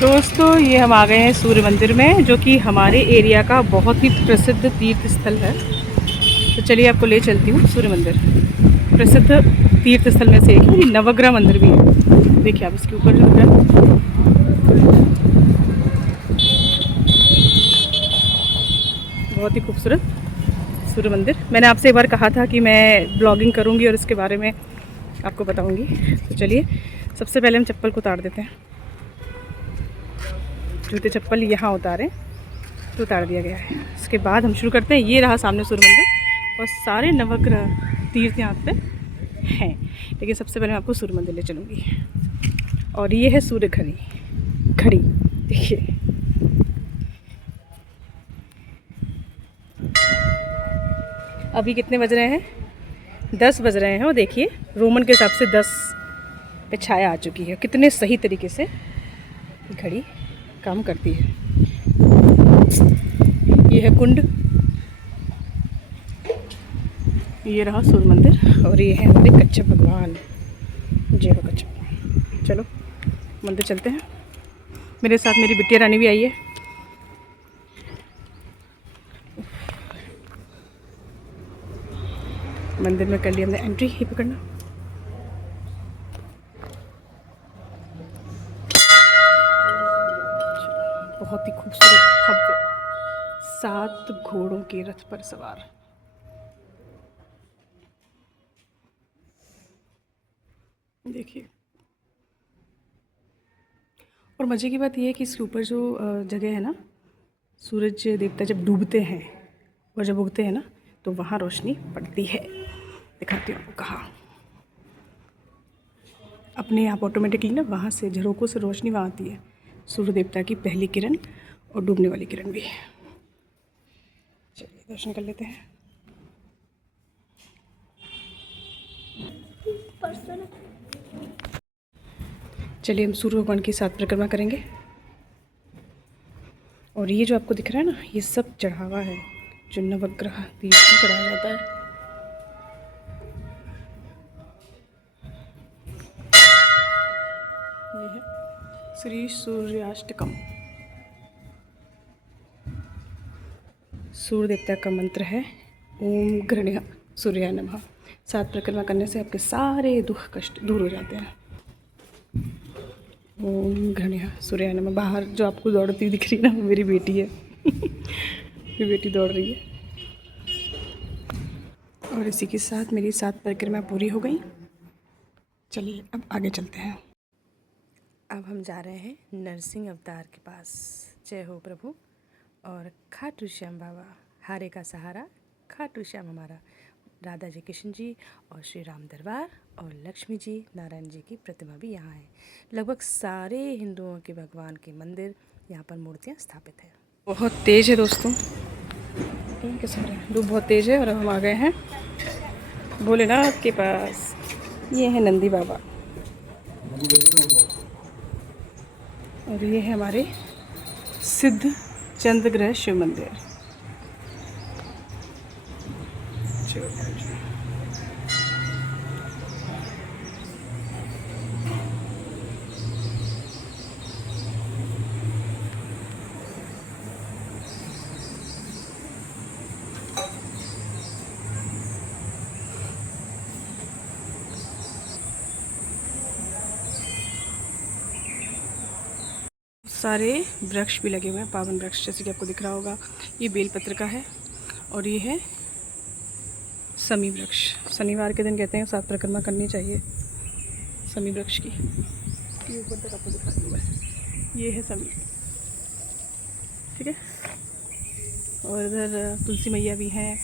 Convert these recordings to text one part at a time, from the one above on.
दोस्तों ये हम आ गए हैं सूर्य मंदिर में, जो कि हमारे एरिया का बहुत ही प्रसिद्ध तीर्थ स्थल है। तो चलिए आपको ले चलती हूँ सूर्य मंदिर। प्रसिद्ध तीर्थ स्थल में से एक है, नवग्रह मंदिर भी है। देखिए आप इसके ऊपर जो है बहुत ही खूबसूरत सूर्य मंदिर। मैंने आपसे एक बार कहा था कि मैं ब्लॉगिंग करूँगी और इसके बारे में आपको बताऊँगी। तो चलिए सबसे पहले हम चप्पल को उतार देते हैं। जूते चप्पल यहाँ उतारें तो उतार दिया गया है। इसके बाद हम शुरू करते हैं। ये रहा सामने सूर्य मंदिर और सारे नवग्रह तीर्थ यहाँ पे हैं, लेकिन सबसे पहले मैं आपको सूर्य मंदिर ले चलूँगी। और ये है सूर्य घड़ी देखिए। अभी कितने बज रहे हैं? 10 बज रहे हैं और देखिए रोमन के हिसाब से 10 पे छाया आ चुकी है। कितने सही तरीके से घड़ी काम करती है। ये है कुंड, ये रहा सूर्य मंदिर और ये है हमारे कच्छप भगवान। जय हो कच्छप। चलो मंदिर चलते हैं। मेरे साथ मेरी बिटिया रानी भी आई है। मंदिर में कर लिया हमने एंट्री। ही पकड़ना। बहुत ही खूबसूरत भव्य 7 घोड़ों के रथ पर सवार। देखिए, और मज़े की बात यह है कि इसके ऊपर जो जगह है ना, सूरज देवता जब डूबते हैं और जब उगते हैं ना, तो वहाँ रोशनी पड़ती है। दिखाती हूँ आपको कहाँ। अपने आप ऑटोमेटिकली ना वहाँ से झरोकों से रोशनी वहाँ आती है। सूर्य देवता की पहली किरण और डूबने वाली किरण भी। चलिए दर्शन कर लेते हैं। चलिए हम सूर्य भगवान की 7 परिक्रमा करेंगे। और ये जो आपको दिख रहा है ना, ये सब चढ़ावा है जो नवग्रह तीर्थ में चढ़ाया जाता है। ये है श्री सूर्याष्टकम। सूर्य देवता का मंत्र है ओम घृण्य सूर्याय नमः। 7 परिक्रमा करने से आपके सारे दुख कष्ट दूर हो जाते हैं। ओम घृण्य सूर्याय नमः। बाहर जो आपको दौड़ती हुई दिख रही है ना, वो मेरी बेटी है। मेरी बेटी दौड़ रही है। और इसी के साथ मेरी 7 परिक्रमा पूरी हो गई। चलिए अब आगे चलते हैं। अब हम जा रहे हैं नरसिंह अवतार के पास। जय हो प्रभु। और खाटू श्याम बाबा, हारे का सहारा, खाटू श्याम हमारा। राधा जी, कृष्ण जी और श्री राम दरबार और लक्ष्मी जी, नारायण जी की प्रतिमा भी यहाँ है। लगभग सारे हिंदुओं के भगवान के मंदिर यहाँ पर मूर्तियाँ स्थापित है। बहुत तेज़ है दोस्तों, धूप बहुत तेज़ है। और हम आ गए हैं भोलेनाथ के पास। ये है नंदी बाबा और ये है हमारे सिद्ध चंद्रग्रह शिव मंदिर। सारे वृक्ष भी लगे हुए हैं, पावन वृक्ष, जैसे कि आपको दिख रहा होगा। ये बेलपत्र का है और ये है समी वृक्ष। शनिवार के दिन कहते हैं 7 परिक्रमा करनी चाहिए समी वृक्ष की। ये ऊपर तक आपको दिखा दूँगा। ये है समी, ठीक है। और इधर तुलसी मैया भी हैं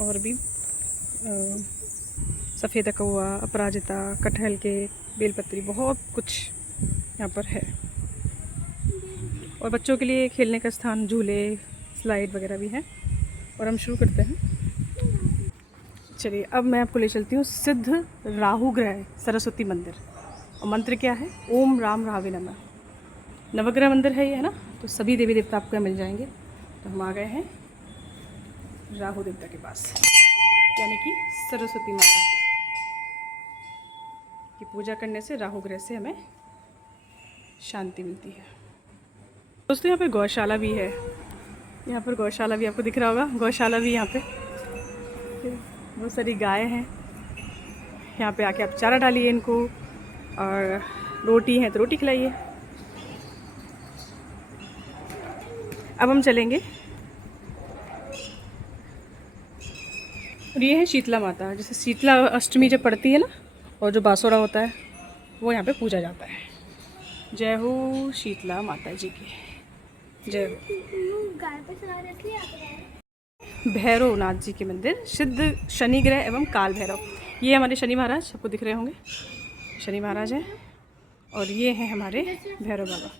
और भी सफ़ेद कौआ, अपराजिता, कटहल के, बेलपत्री, बहुत कुछ यहाँ पर है। और बच्चों के लिए खेलने का स्थान, झूले, स्लाइड वगैरह भी हैं। और हम शुरू करते हैं। चलिए अब मैं आपको ले चलती हूँ सिद्ध राहु ग्रह सरस्वती मंदिर। और मंत्र क्या है? ओम राम रावे नमः। नवग्रह मंदिर है ये, है ना, तो सभी देवी देवता आपको यहाँ मिल जाएंगे। तो हम आ गए हैं राहु देवता के पास, यानी कि सरस्वती माता की पूजा करने से राहु ग्रह से हमें शांति मिलती है। दोस्तों यहाँ पे गौशाला भी है, यहाँ पर गौशाला भी आपको दिख रहा होगा, गौशाला भी यहाँ पे बहुत सारी गाय हैं। यहाँ पे आके आप चारा डालिए इनको, और रोटी है तो रोटी खिलाइए। अब हम चलेंगे, और ये है शीतला माता। जैसे शीतला अष्टमी जब पड़ती है ना, और जो बासुरा होता है वो यहाँ पे पूजा जाता है। जय हो शीतला माता जी की जय हो। भैरव नाथ जी के मंदिर, सिद्ध शनि ग्रह एवं काल भैरव। ये हमारे शनि महाराज आपको दिख रहे होंगे, शनि महाराज हैं, और ये हैं हमारे भैरव बाबा।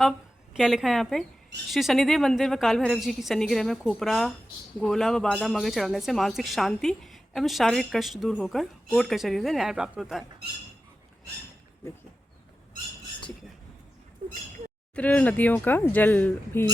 अब क्या लिखा है यहाँ पे, श्री शनिदेव मंदिर व काल भैरव जी की शनि ग्रह में खोपरा, गोला व बादाम मगे चढ़ाने से मानसिक शांति एवं शारीरिक कष्ट दूर होकर कोर्ट कचहरी से न्याय प्राप्त होता है। देखिए, ठीक है। पवित्र नदियों का जल भी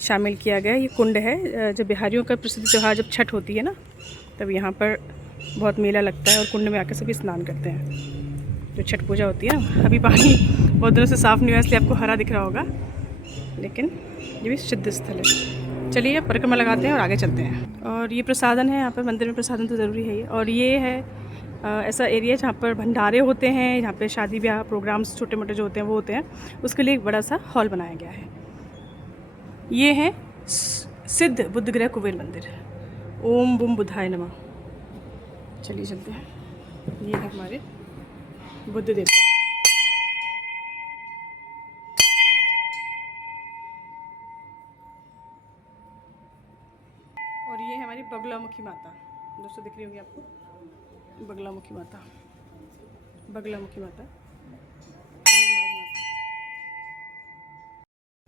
शामिल किया गया। ये कुंड है। जब बिहारियों का प्रसिद्ध त्यौहार जब छठ होती है ना, तब यहाँ पर बहुत मेला लगता है और कुंड में आकर सभी स्नान करते हैं। जो छठ पूजा होती है ना, अभी पानी बहुत दिनों से साफ़ नहीं हुआ इसलिए आपको हरा दिख रहा होगा, लेकिन ये भी सिद्ध स्थल है। चलिए परिक्रमा लगाते हैं और आगे चलते हैं। और ये प्रसादन है, यहाँ पर मंदिर में प्रसादन तो ज़रूरी है। और ये है ऐसा एरिया जहाँ पर भंडारे होते हैं, जहाँ पे शादी ब्याह प्रोग्राम्स छोटे मोटे जो होते हैं वो होते हैं, उसके लिए एक बड़ा सा हॉल बनाया गया है। ये है सिद्ध बुद्ध ग्रह कुबेर मंदिर। ओम बुम बुधाय नमः। चलिए चलते हैं। ये है हमारे बुद्ध देवता। और ये है हमारी बगलामुखी माता, दोस्तों दिख रही होगी आपको, बगलामुखी माता, बगलामुखी माता।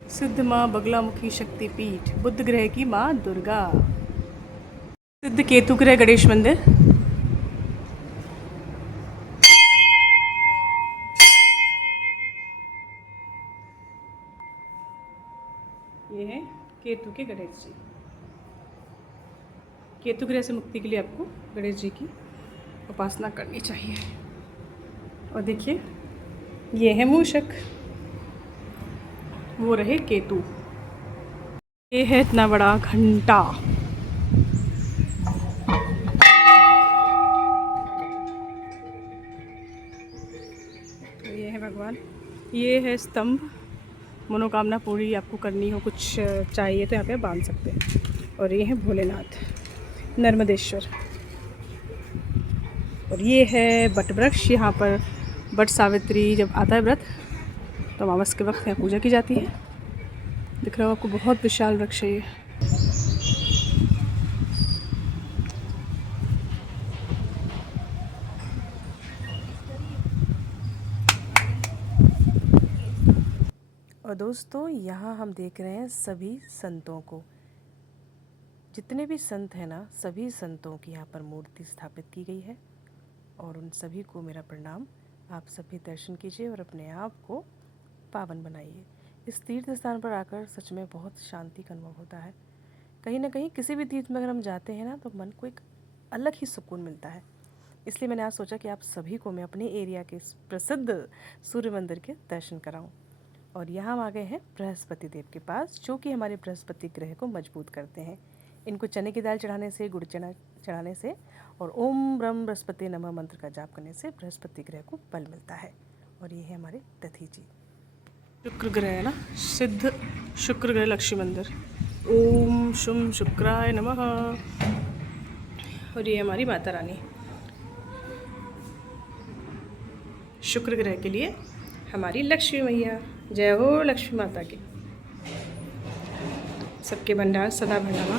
सिद्ध माँ बगलामुखी शक्तिपीठ, बुद्ध ग्रह की माँ दुर्गा। सिद्ध केतु ग्रह गणेश मंदिर। ये है केतु के गणेश जी। केतु ग्रह से मुक्ति के लिए आपको गणेश जी की उपासना करनी चाहिए। और देखिए, ये है मूषक, वो रहे केतु। ये है इतना बड़ा घंटा। तो ये है भगवान। ये है स्तंभ, मनोकामना पूरी आपको करनी हो, कुछ चाहिए तो यहाँ पे बांध सकते हैं। और ये है भोलेनाथ, नर्मदेश्वर। और ये है बट वृक्ष। यहाँ पर बट सावित्री जब आता है व्रत, तो अमावस के वक्त यहाँ पूजा की जाती है। दिख रहा हो आपको, बहुत विशाल वृक्ष है ये। और दोस्तों, यहाँ हम देख रहे हैं सभी संतों को। जितने भी संत हैं ना, सभी संतों की यहाँ पर मूर्ति स्थापित की गई है। और उन सभी को मेरा प्रणाम। आप सभी दर्शन कीजिए और अपने आप को पावन बनाइए। इस तीर्थ स्थान पर आकर सच में बहुत शांति का अनुभव होता है। कहीं ना कहीं किसी भी तीर्थ में अगर हम जाते हैं ना, तो मन को एक अलग ही सुकून मिलता है। इसलिए मैंने आज सोचा कि आप सभी को मैं अपने एरिया के प्रसिद्ध सूर्य मंदिर के दर्शन कराऊं। और यहाँ हम आ गए हैं बृहस्पति देव के पास, जो कि हमारे बृहस्पति ग्रह को मजबूत करते हैं। इनको चने की दाल चढ़ाने से, गुड़ चना चढ़ाने से और ओम ब्रह्म बृहस्पति नमः मंत्र का जाप करने से बृहस्पति ग्रह को बल मिलता है। और ये है हमारे दधी जी। शुक्र ग्रह है ना, सिद्ध शुक्र ग्रह लक्ष्मी मंदिर। ओम शुम शुक्राय नमः। और ये हमारी माता रानी। शुक्र ग्रह के लिए हमारी लक्ष्मी मैया। जय हो लक्ष्मी माता की। सबके भंडार सदा भंडारा।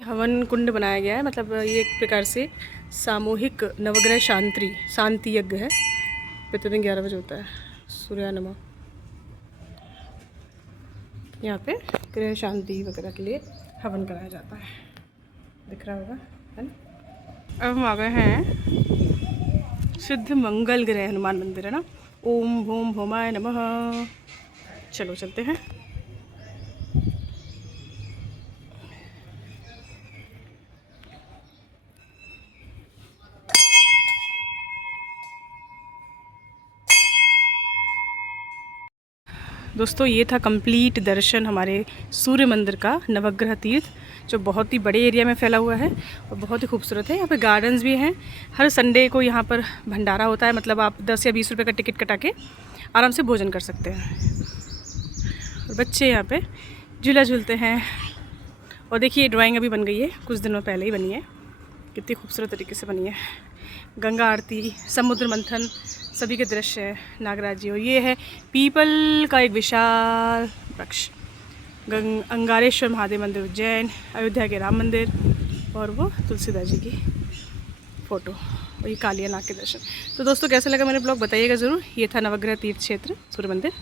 हवन कुंड बनाया गया है, मतलब ये एक प्रकार से सामूहिक नवग्रह शांति यज्ञ है। प्रतिदिन 11 बजे होता है। सूर्या नमः। यहाँ पे ग्रह शांति वगैरह के लिए हवन कराया जाता है, दिख रहा होगा, है ना। अब हम आ गए हैं सिद्ध मंगल ग्रह हनुमान मंदिर, है ना। ओम भूम भूमाय नमः। चलो चलते हैं। दोस्तों ये था कंप्लीट दर्शन हमारे सूर्य मंदिर का, नवग्रह तीर्थ, जो बहुत ही बड़े एरिया में फैला हुआ है और बहुत ही खूबसूरत है। यहाँ पे गार्डन्स भी हैं। हर संडे को यहाँ पर भंडारा होता है, मतलब आप 10 या 20 रुपये का टिकट कटा के आराम से भोजन कर सकते हैं। और बच्चे यहाँ पे झूला झूलते हैं। और देखिए ड्राइंग अभी बन गई है, कुछ दिनों पहले ही बनी है, कितनी खूबसूरत तरीके से बनी है। गंगा आरती, समुद्र मंथन, सभी के दृश्य है, नागराज जी। और ये है पीपल का एक विशाल वृक्ष, अंगारेश्वर महादेव मंदिर उज्जैन, अयोध्या के राम मंदिर, और वो तुलसीदास जी की फ़ोटो, और ये कालिया नाग के दर्शन। तो दोस्तों कैसा लगा मेरे ब्लॉग बताइएगा ज़रूर। ये था नवग्रह तीर्थ क्षेत्र सूर्य मंदिर।